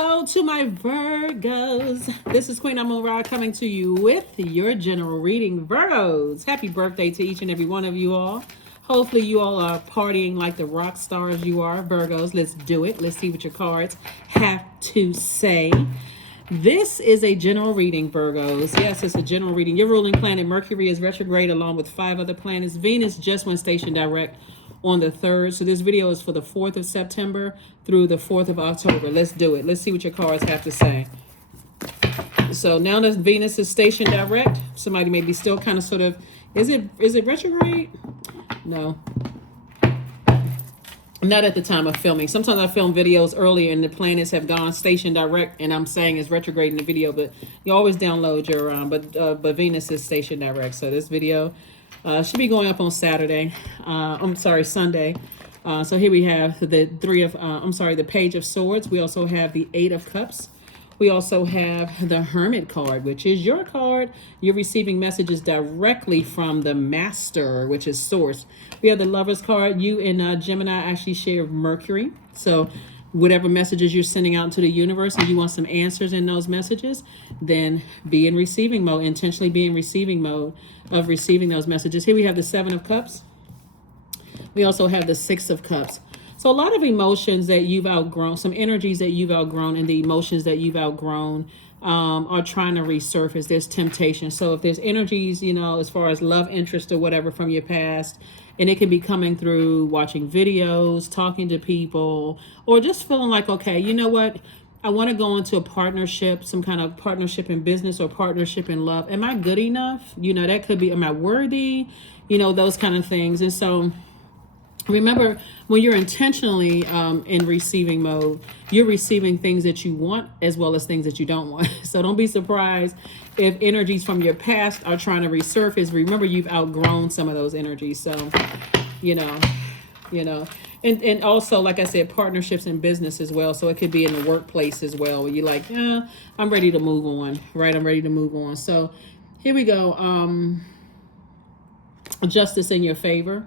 Hello to my Virgos. This is Queen Amun Ra coming to you with your general reading. Virgos, happy birthday to each and every one of you all. Hopefully you all are partying like the rock stars you are. Virgos, let's do it. Let's see what your cards have to say. This is a general reading, Virgos. Yes, it's a general reading. Your ruling planet Mercury is retrograde along with 5 other planets. Venus just went station direct on the 3rd. So this video is for the 4th of September through the 4th of October. Let's do it. Let's see what your cards have to say. So now that Venus is stationed direct, somebody may be still kind of sort of, is it retrograde? No. Not at the time of filming. Sometimes I film videos earlier and the planets have gone station direct and I'm saying it's retrograde in the video, but you always download your, but Venus is station direct. So this video should be going up on Saturday. Sunday. So here we have the Page of Swords. We also have the 8 of Cups. We also have the Hermit card, which is your card. You're receiving messages directly from the Master, which is Source. We have the Lovers card. You and Gemini actually share Mercury. So whatever messages you're sending out into the universe and you want some answers in those messages, then be in receiving mode. Intentionally be in receiving mode of receiving those messages. Here we have the 7 of Cups. We also have the 6 of Cups. So a lot of emotions that you've outgrown, some energies that you've outgrown, and the emotions that you've outgrown are trying to resurface. There's temptation. So if there's energies, as far as love interest or whatever from your past, and it can be coming through watching videos, talking to people, or just feeling like, okay, you know what? I want to go into a partnership, some kind of partnership in business or partnership in love. Am I good enough? That could be, am I worthy? Those kind of things. And so remember, when you're intentionally in receiving mode, you're receiving things that you want as well as things that you don't want. So don't be surprised if energies from your past are trying to resurface. Remember, you've outgrown some of those energies. So, and also, like I said, partnerships in business as well. So it could be in the workplace as well, where you're like, I'm ready to move on, right? I'm ready to move on. So here we go. Justice in your favor.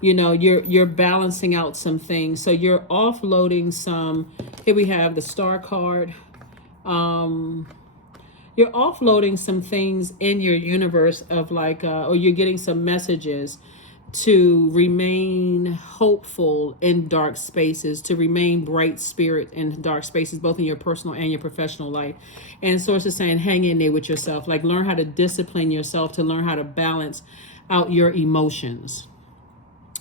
You're balancing out some things. So you're offloading some. Here we have the Star card. You're offloading some things in your universe of or you're getting some messages to remain hopeful in dark spaces, to remain bright spirit in dark spaces, both in your personal and your professional life. And Source is saying, hang in there with yourself. Learn how to discipline yourself, to learn how to balance out your emotions.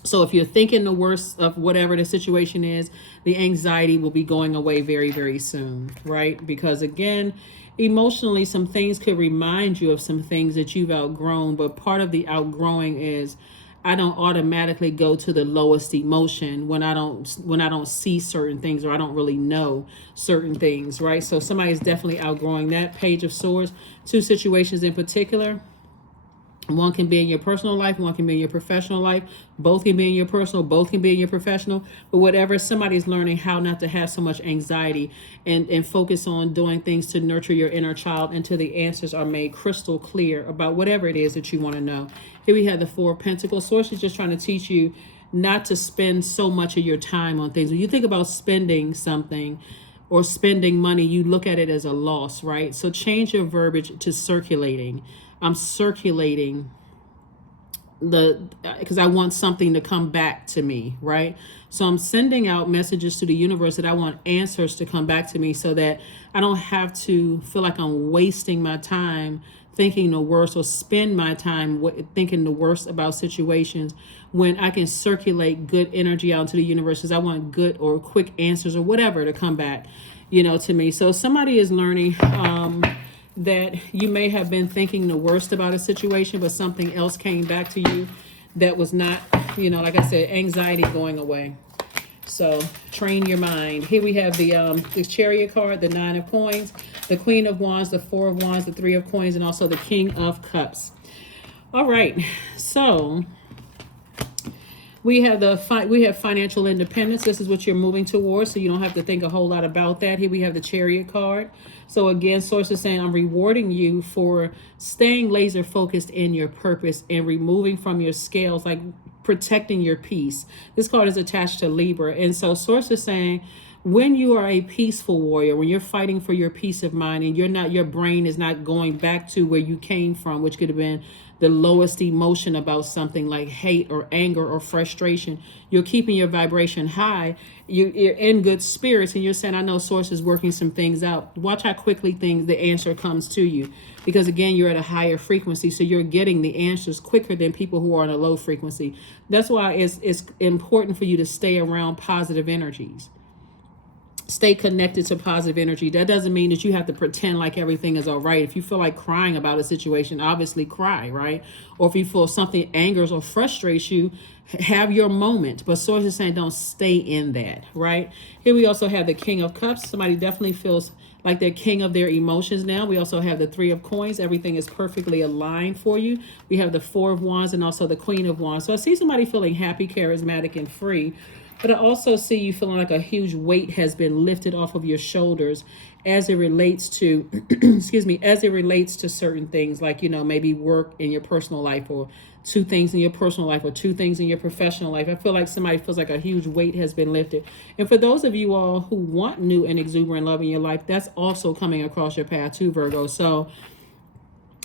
So if you're thinking the worst of whatever the situation is, the anxiety will be going away very, very soon, right? Because again, emotionally, some things could remind you of some things that you've outgrown, but part of the outgrowing is I don't automatically go to the lowest emotion when I don't see certain things or I don't really know certain things, right? So somebody's definitely outgrowing that. Page of Swords, 2 situations in particular. One can be in your personal life, one can be in your professional life. Both can be in your personal, both can be in your professional. But whatever, somebody's learning how not to have so much anxiety and focus on doing things to nurture your inner child until the answers are made crystal clear about whatever it is that you want to know. Here we have the 4 of Pentacles. Source is just trying to teach you not to spend so much of your time on things. When you think about spending something or spending money, you look at it as a loss, right? So change your verbiage to circulating. I'm circulating because I want something to come back to me, right? So I'm sending out messages to the universe that I want answers to come back to me so that I don't have to feel like I'm wasting my time thinking the worst or spend my time thinking the worst about situations when I can circulate good energy out into the universe because I want good or quick answers or whatever to come back, to me. So somebody is learning that you may have been thinking the worst about a situation, but something else came back to you that was not, like I said, anxiety going away. So train your mind. Here we have the Chariot card, the 9 of Coins, the Queen of Wands, the 4 of Wands, the 3 of Coins, and also the King of Cups. All right, so we have financial independence. This is what you're moving towards, so you don't have to think a whole lot about that. Here we have the Chariot card. So again, Source is saying, I'm rewarding you for staying laser focused in your purpose and removing from your scales, protecting your peace. This card is attached to Libra. And so Source is saying, when you are a peaceful warrior, when you're fighting for your peace of mind and your brain is not going back to where you came from, which could have been the lowest emotion about something like hate or anger or frustration, you're keeping your vibration high. You're in good spirits and you're saying, I know Source is working some things out. Watch how quickly the answer comes to you. Because again, you're at a higher frequency, so you're getting the answers quicker than people who are on a low frequency. That's why it's important for you to stay around positive energies. Stay connected to positive energy. That doesn't mean that you have to pretend like everything is all right. If you feel like crying about a situation, obviously cry, right? Or if you feel something angers or frustrates you, have your moment. But Source is saying don't stay in that, right? Here we also have the King of Cups. Somebody definitely feels like they're king of their emotions now. We also have the Three of Coins. Everything is perfectly aligned for you. We have the Four of Wands and also the Queen of Wands. So I see somebody feeling happy, charismatic, and free. But I also see you feeling like a huge weight has been lifted off of your shoulders as it relates to, excuse me, as it relates to certain things like, maybe work in your personal life, or two things in your personal life, or two things in your professional life. I feel like somebody feels like a huge weight has been lifted. And for those of you all who want new and exuberant love in your life, that's also coming across your path too, Virgo. So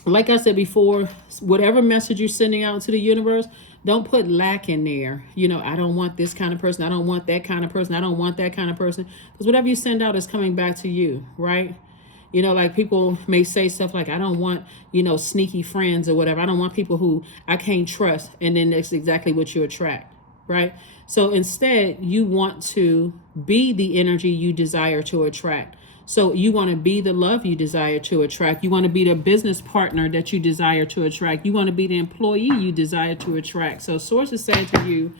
like I said before, whatever message you're sending out to the universe, don't put lack in there. I don't want this kind of person. I don't want that kind of person. I don't want that kind of person. Because whatever you send out is coming back to you, right? Like people may say stuff like, I don't want, sneaky friends or whatever. I don't want people who I can't trust. And then that's exactly what you attract, right? So instead, you want to be the energy you desire to attract. So you want to be the love you desire to attract. You want to be the business partner that you desire to attract. You want to be the employee you desire to attract. So Source is saying to you,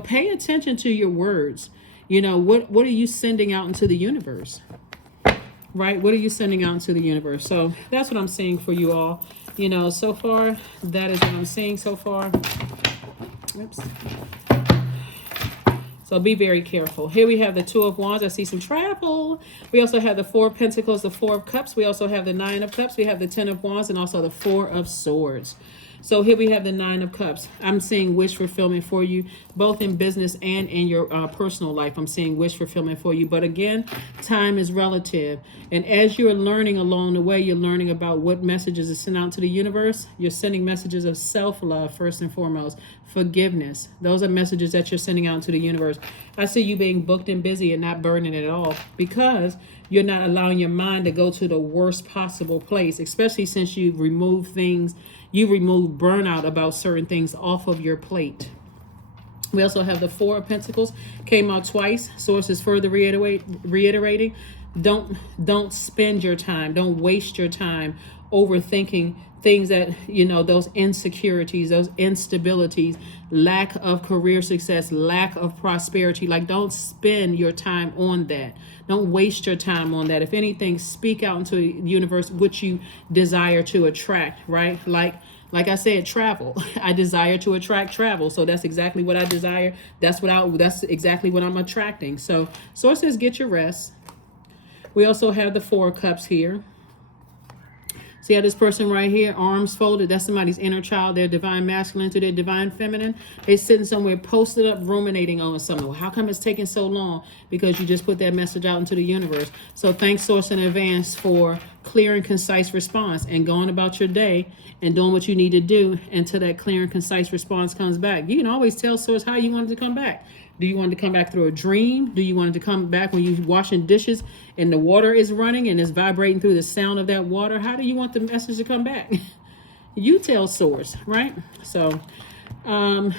pay attention to your words. What are you sending out into the universe? Right? What are you sending out into the universe? So that's what I'm seeing for you all. So far, that is what I'm seeing so far. Oops. So be very careful. Here we have the Two of Wands. I see some travel. We also have the Four of Pentacles, the Four of Cups. We also have the Nine of Cups. We have the Ten of Wands and also the Four of Swords. So here we have the Nine of Cups. I'm seeing wish fulfillment for you, both in business and in your personal life. I'm seeing wish fulfillment for you. But again, time is relative. And as you're learning along the way, you're learning about what messages are sent out to the universe. You're sending messages of self-love, first and foremost. Forgiveness. Those are messages that you're sending out to the universe. I see you being booked and busy and not burning at all, because you're not allowing your mind to go to the worst possible place, especially since you've removed things. You remove burnout about certain things off of your plate. We also have the Four of Pentacles, came out twice. Source is further reiterating. Don't spend your time. Don't waste your time overthinking things that, those insecurities, those instabilities, lack of career success, lack of prosperity. Like, don't spend your time on that. Don't waste your time on that. If anything, speak out into the universe what you desire to attract, right? Like I said, travel. I desire to attract travel. So that's exactly what I desire. That's exactly what I'm attracting. So Source says, get your rest. We also have the Four of Cups here. See how this person right here, arms folded, that's somebody's inner child, their divine masculine to their divine feminine. They're sitting somewhere posted up, ruminating on something. Well, how come it's taking so long? Because you just put that message out into the universe. So thanks, Source, in advance for clear and concise response and going about your day and doing what you need to do until that clear and concise response comes back. You can always tell Source how you want it to come back. Do you want it to come back through a dream? Do you want it to come back when you're washing dishes and the water is running and it's vibrating through the sound of that water? How do you want the message to come back? You tell Source, right? So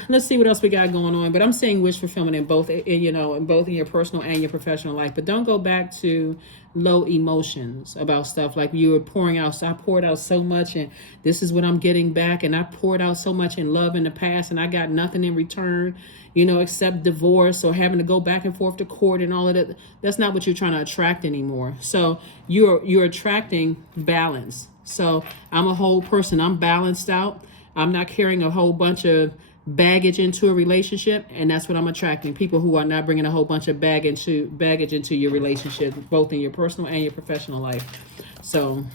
let's see what else we got going on. But I'm saying wish fulfillment in both, in both in your personal and your professional life. But don't go back to low emotions about stuff like you were pouring out. So I poured out so much and this is what I'm getting back. And I poured out so much in love in the past and I got nothing in return, except divorce or having to go back and forth to court and all of that. That's not what you're trying to attract anymore. So you're attracting balance. So I'm a whole person. I'm balanced out. I'm not carrying a whole bunch of baggage into a relationship, and that's what I'm attracting. People who are not bringing a whole bunch of baggage into your relationship, both in your personal and your professional life. So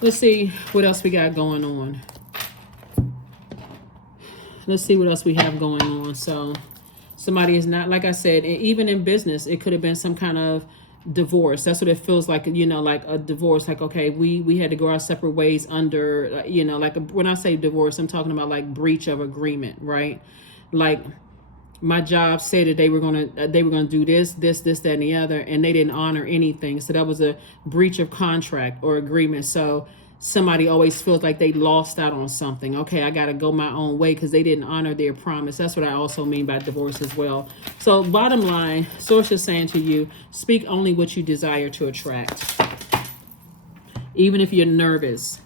let's see what else we got going on. Let's see what else we have going on. So Somebody is not, like I said, and even in business, it could have been some kind of divorce. That's what it feels like, like a divorce. Like, okay, we had to go our separate ways under, like when I say divorce, I'm talking about like breach of agreement, right? Like my job said that they were gonna do this, that, and the other, and they didn't honor anything. So that was a breach of contract or agreement. So somebody always feels like they lost out on something. Okay, I got to go my own way because they didn't honor their promise. That's what I also mean by divorce as well. So bottom line, source is saying to you, speak only what you desire to attract. Even if you're nervous,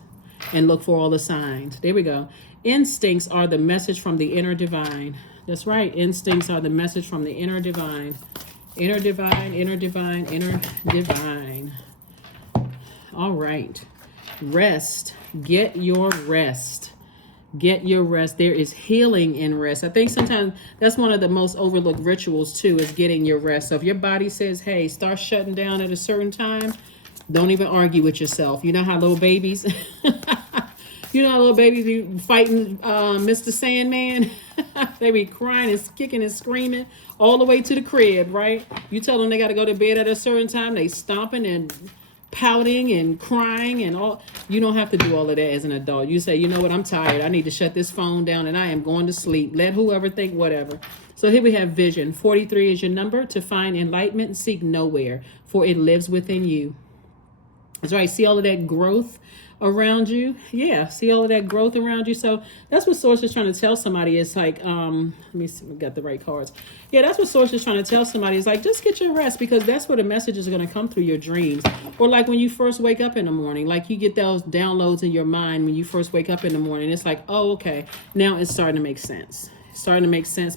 and look for all the signs. There we go. Instincts are the message from the inner divine. That's right. Instincts are the message from the inner divine. Inner divine, inner divine, inner divine. All right. Rest. Get your rest. Get your rest. There is healing in rest. I think sometimes that's one of the most overlooked rituals too, is getting your rest. So if your body says, hey, start shutting down at a certain time, don't even argue with yourself. You know how little babies, little babies be fighting Mr. Sandman? They be crying and kicking and screaming all the way to the crib, right? You tell them they got to go to bed at a certain time, they stomping and pouting and crying and all. You don't have to do all of that as an adult. You say, you know what, I'm tired. I need to shut this phone down and I am going to sleep. Let whoever think whatever. So here we have vision. 43 is your number. To find enlightenment, seek nowhere, for it lives within you. That's right. See all of that growth around you? Yeah, see all of that growth around you. So that's what Source is trying to tell somebody. It's like, let me see, we got the right cards. Yeah, that's what Source is trying to tell somebody. It's like, just get your rest, because that's where the messages are going to come through your dreams. Or like when you first wake up in the morning, like you get those downloads in your mind when you first wake up in the morning. It's like, oh, okay, now it's starting to make sense. It's starting to make sense.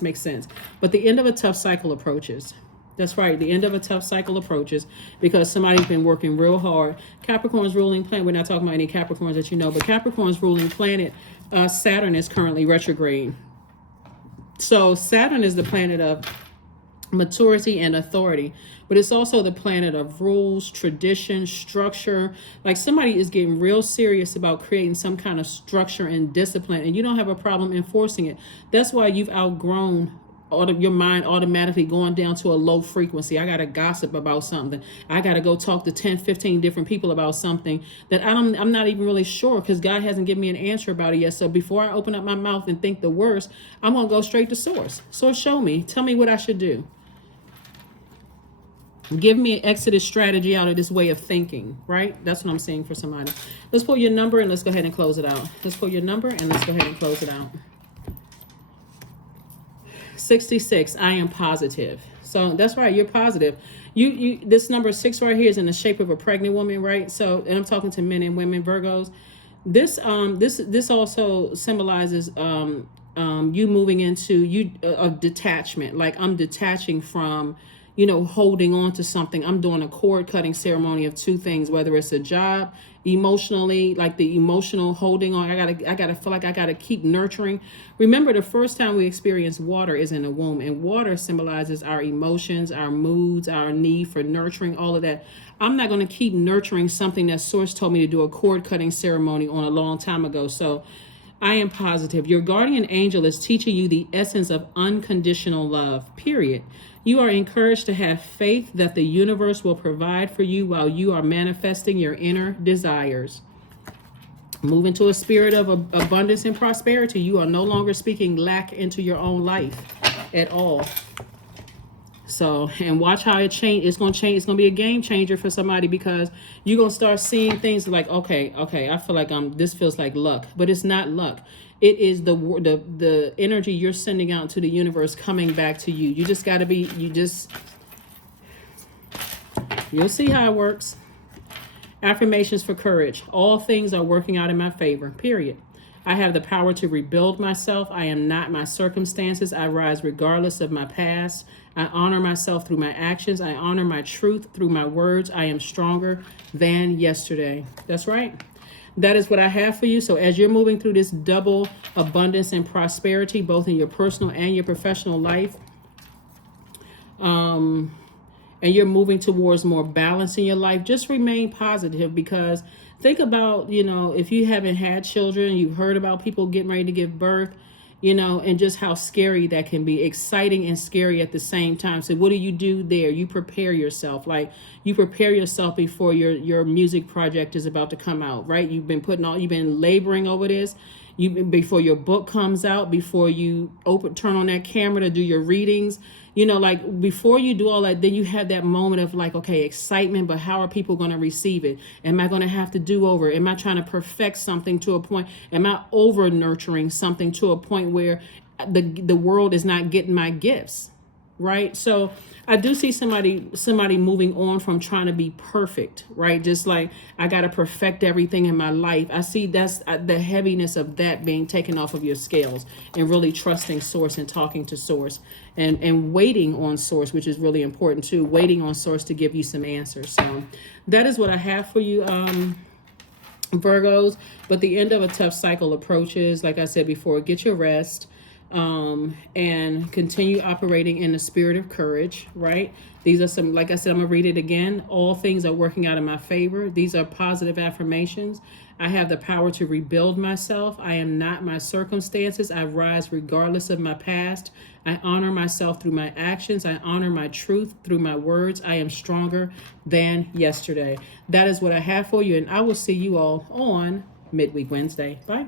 But the end of a tough cycle approaches. That's right. The end of a tough cycle approaches because somebody's been working real hard. Capricorn's ruling planet, we're not talking about any Capricorns that you know, but Capricorn's ruling planet, Saturn, is currently retrograde. So Saturn is the planet of maturity and authority, but it's also the planet of rules, tradition, structure. Like somebody is getting real serious about creating some kind of structure and discipline, and you don't have a problem enforcing it. That's why you've outgrown your mind automatically going down to a low frequency. I got to gossip about something. I got to go talk to 10, 15 different people about something that I'm not even really sure, because God hasn't given me an answer about it yet. So before I open up my mouth and think the worst, I'm going to go straight to Source. Source, show me. Tell me what I should do. Give me an exodus strategy out of this way of thinking, right? That's what I'm saying for somebody. Let's pull your number and let's go ahead and close it out. Let's pull your number and let's go ahead and close it out. 66. I am positive. So that's right. You're positive. You this number 6 right here is in the shape of a pregnant woman, right? So, and I'm talking to men and women, Virgos. This also symbolizes you moving into a detachment. Like I'm detaching from, holding on to something. I'm doing a cord cutting ceremony of two things, whether it's a job, emotionally, like the emotional holding on. I gotta feel like I gotta keep nurturing. Remember, the first time we experience water is in the womb, and water symbolizes our emotions, our moods, our need for nurturing, all of that. I'm not gonna keep nurturing something that Source told me to do a cord cutting ceremony on a long time ago. So I am positive. Your guardian angel is teaching you the essence of unconditional love, period. You are encouraged to have faith that the universe will provide for you while you are manifesting your inner desires. Move into a spirit of abundance and prosperity. You are no longer speaking lack into your own life at all. So, and watch how it change. It's going to change. It's going to be a game changer for somebody, because you're going to start seeing things like, okay, I feel like this feels like luck, but it's not luck. It is the energy you're sending out to the universe coming back to you. You just got to be, you'll see how it works. Affirmations for courage. All things are working out in my favor, period. I have the power to rebuild myself. I am not my circumstances. I rise regardless of my past. I honor myself through my actions. I honor my truth through my words. I am stronger than yesterday. That's right. That is what I have for you. So as you're moving through this double abundance and prosperity, both in your personal and your professional life, and you're moving towards more balance in your life, just remain positive, because think about, if you haven't had children, you've heard about people getting ready to give birth, you know, and just how scary that can be, exciting and scary at the same time. So what do you do there? You prepare yourself. Like, you prepare yourself before your music project is about to come out, right? You've been laboring over this. Before your book comes out, before you turn on that camera to do your readings, you know, like before you do all that, then you have that moment of like, okay, excitement, but how are people going to receive it? Am I going to have to do over? Am I trying to perfect something to a point? Am I over nurturing something to a point where the world is not getting my gifts? Right? So I do see somebody moving on from trying to be perfect, right? Just like, I got to perfect everything in my life. I see that's the heaviness of that being taken off of your scales, and really trusting source and talking to source, and waiting on source, which is really important too, waiting on source to give you some answers. So that is what I have for you, Virgos. But the end of a tough cycle approaches. Like I said before, get your rest. And continue operating in the spirit of courage, right? These are some, like I said, I'm going to read it again. All things are working out in my favor. These are positive affirmations. I have the power to rebuild myself. I am not my circumstances. I rise regardless of my past. I honor myself through my actions. I honor my truth through my words. I am stronger than yesterday. That is what I have for you, and I will see you all on Midweek Wednesday. Bye.